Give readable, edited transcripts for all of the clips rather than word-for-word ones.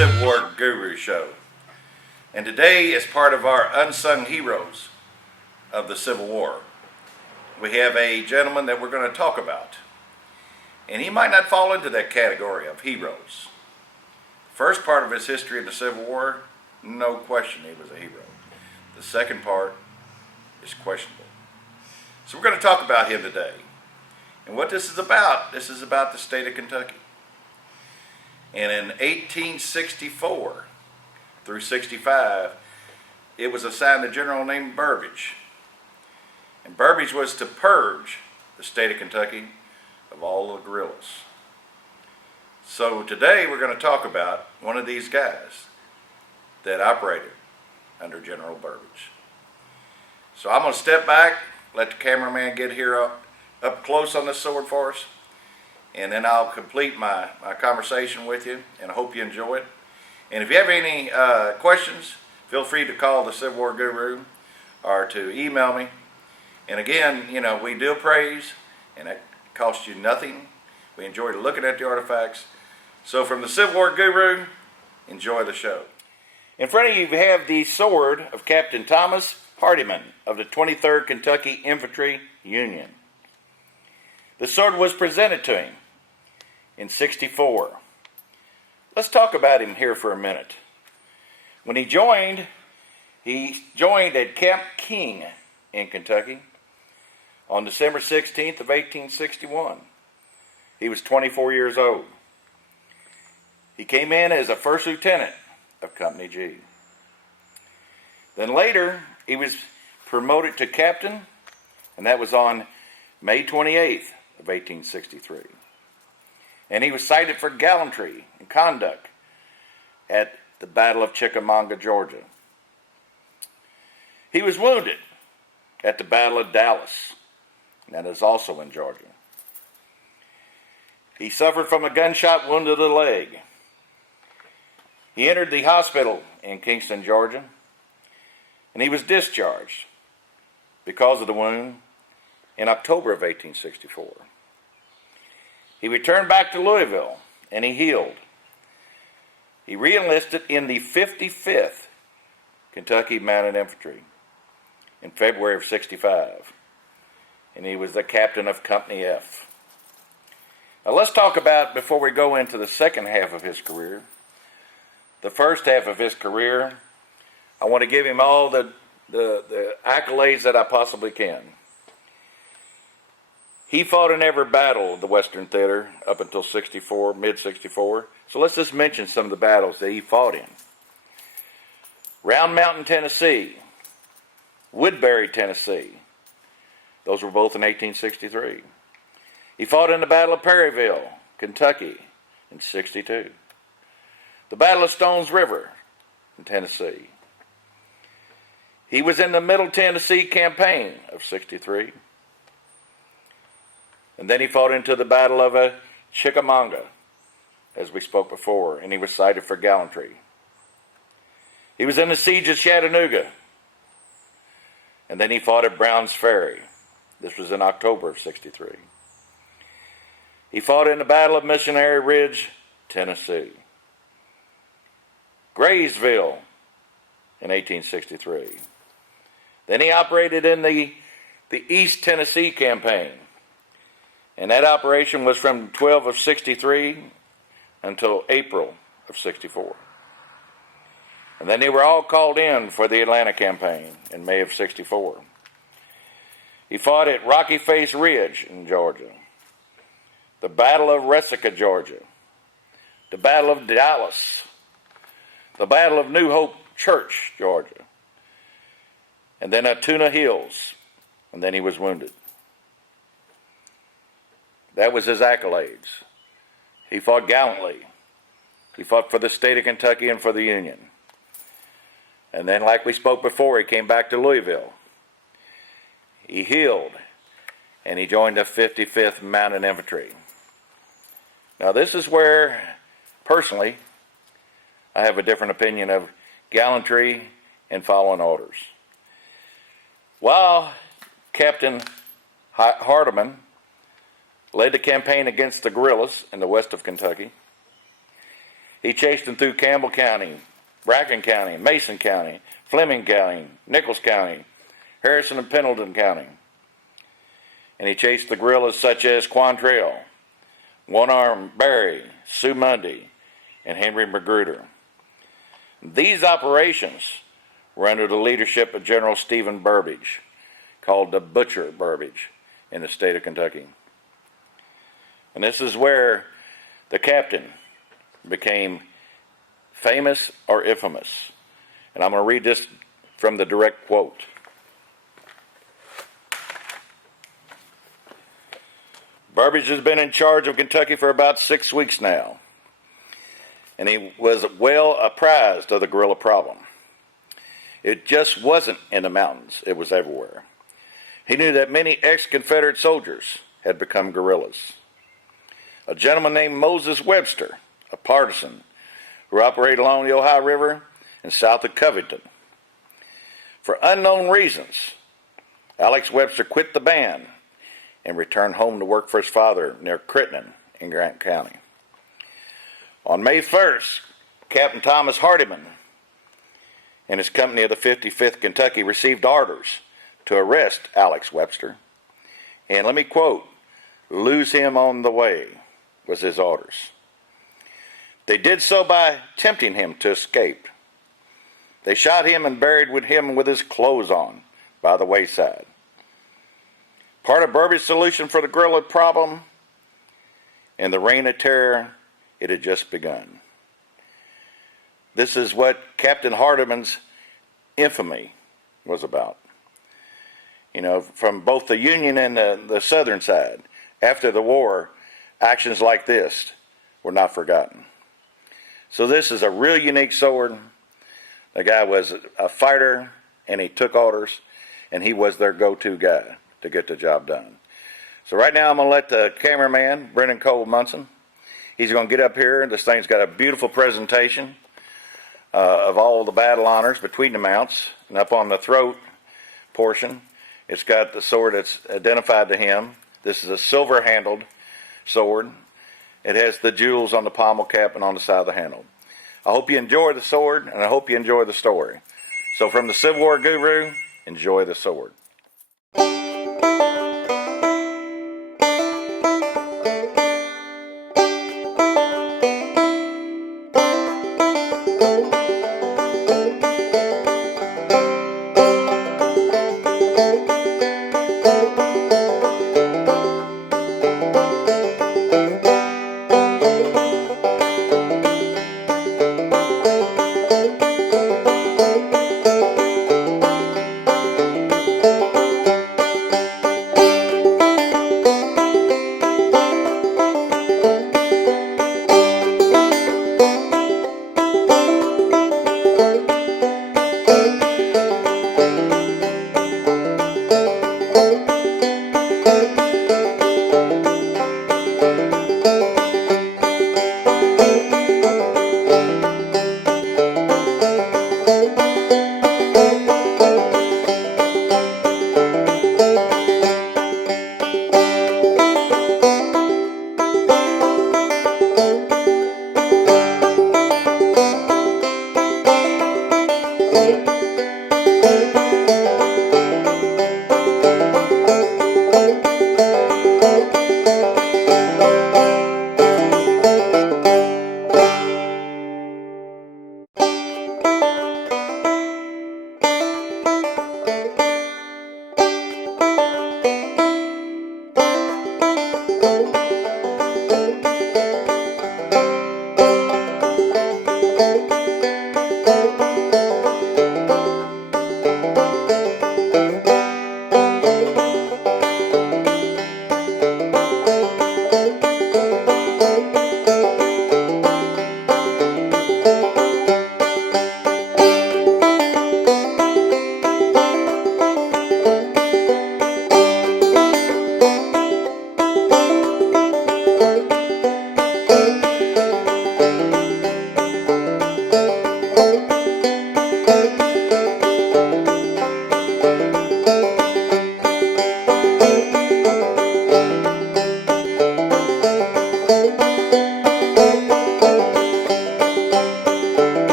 Civil War Guru Show. And today, as part of our Unsung Heroes of the Civil War, we have a gentleman that we're going to talk about. And he might not fall into that category of heroes. The first part of his history in the Civil War, no question he was a hero. The second part is questionable. So we're going to talk about him today. And what this is about the state of Kentucky. And in 1864 through 65, it was assigned a general named Burbage. And Burbage was to purge the state of Kentucky of all the guerrillas. So today we're going to talk about one of these guys that operated under General Burbage. So I'm going to step back, let the cameraman get here up close on this sword for us, and then I'll complete my conversation with you, and I hope you enjoy it. And if you have any questions, feel free to call the Civil War Guru or to email me. And again, we do appraise, and that costs you nothing. We enjoy looking at the artifacts. So from the Civil War Guru, enjoy the show. In front of you, we have the sword of Captain Thomas Hardeman of the 23rd Kentucky Infantry Union. The sword was presented to him in 64. Let's talk about him here for a minute. When he joined at Camp King in Kentucky on December 16th of 1861. He was 24 years old. He came in as a first lieutenant of Company G. Then later, he was promoted to captain, and that was on May 28th of 1863. And he was cited for gallantry and conduct at the Battle of Chickamauga, Georgia. He was wounded at the Battle of Dallas, and that is also in Georgia. He suffered from a gunshot wound to the leg. He entered the hospital in Kingston, Georgia, and he was discharged because of the wound in October of 1864. He returned back to Louisville, and he healed. He re-enlisted in the 55th Kentucky Mounted Infantry in February of 65, and he was the captain of Company F. Now let's talk about, before we go into the second half of his career, the first half of his career, I want to give him all the accolades that I possibly can. He fought in every battle of the Western Theater up until 64, mid-64. So let's just mention some of the battles that he fought in. Round Mountain, Tennessee. Woodbury, Tennessee. Those were both in 1863. He fought in the Battle of Perryville, Kentucky, in 62. The Battle of Stones River in Tennessee. He was in the Middle Tennessee campaign of 63. And then he fought into the Battle of Chickamauga, as we spoke before, and he was cited for gallantry. He was in the siege of Chattanooga, and then he fought at Brown's Ferry. This was in October of 63. He fought in the Battle of Missionary Ridge, Tennessee. Graysville in 1863. Then he operated in the East Tennessee campaign. And that operation was from 12 of 63 until April of 64. And then they were all called in for the Atlanta campaign in May of 64. He fought at Rocky Face Ridge in Georgia. The Battle of Resica, Georgia. The Battle of Dallas. The Battle of New Hope Church, Georgia. And then at Tuna Hills. And then he was wounded. That was his accolades. He fought gallantly. He fought for the state of Kentucky and for the Union. And then, like we spoke before, he came back to Louisville. He healed, and he joined the 55th Mounted Infantry. Now, this is where, personally, I have a different opinion of gallantry and following orders. While Captain Hardeman led the campaign against the guerrillas in the west of Kentucky, He chased them through Campbell County, Bracken County, Mason County, Fleming County, Nichols County, Harrison and Pendleton County. And he chased the guerrillas such as Quantrill, One Arm Barry, Sue Mundy, and Henry Magruder. These operations were under the leadership of General Stephen Burbridge, called the Butcher Burbridge, in the state of Kentucky. And this is where the captain became famous or infamous. And I'm going to read this from the direct quote. Burbridge has been in charge of Kentucky for about 6 weeks now, and he was well apprised of the guerrilla problem. It just wasn't in the mountains, it was everywhere. He knew that many ex-Confederate soldiers had become guerrillas. A gentleman named Moses Webster, a partisan, who operated along the Ohio River and south of Covington. For unknown reasons, Alex Webster quit the band and returned home to work for his father near Crittenden in Grant County. On May 1st, Captain Thomas Hardeman and his company of the 55th Kentucky received orders to arrest Alex Webster. And let me quote, "Lose him on the way," was his orders. They did so by tempting him to escape. They shot him and buried him with his clothes on by the wayside. Part of Burbridge's solution for the guerrilla problem, in the reign of terror, it had just begun. This is what Captain Hardeman's infamy was about. You know, from both the Union and the Southern side, after the war, actions like this were not forgotten. So this is a real unique sword. The guy was a fighter, and he took orders, and he was their go-to guy to get the job done. So right now I'm going to let the cameraman, Brendan Cole Munson, he's going to get up here. This thing's got a beautiful presentation of all the battle honors between the mounts. And up on the throat portion, it's got the sword that's identified to him. This is a silver-handled sword. It has the jewels on the pommel cap and on the side of the handle. I hope you enjoy the sword, and I hope you enjoy the story. So from the Civil War guru, enjoy the sword.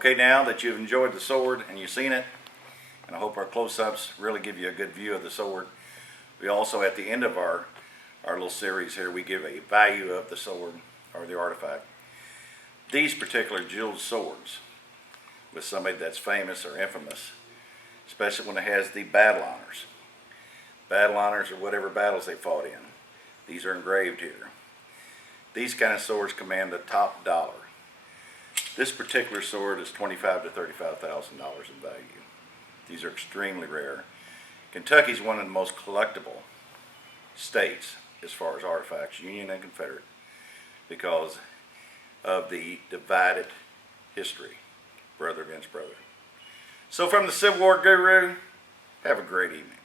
Okay, now that you've enjoyed the sword and you've seen it, and I hope our close-ups really give you a good view of the sword, we also, at the end of our little series here, we give a value of the sword or the artifact. These particular jeweled swords, with somebody that's famous or infamous, especially when it has the battle honors. Battle honors or whatever battles they fought in. These are engraved here. These kind of swords command the top dollar. This particular sword is $25,000 to $35,000 in value. These are extremely rare. Kentucky is one of the most collectible states as far as artifacts, Union and Confederate, because of the divided history, brother against brother. So from the Civil War Guru, have a great evening.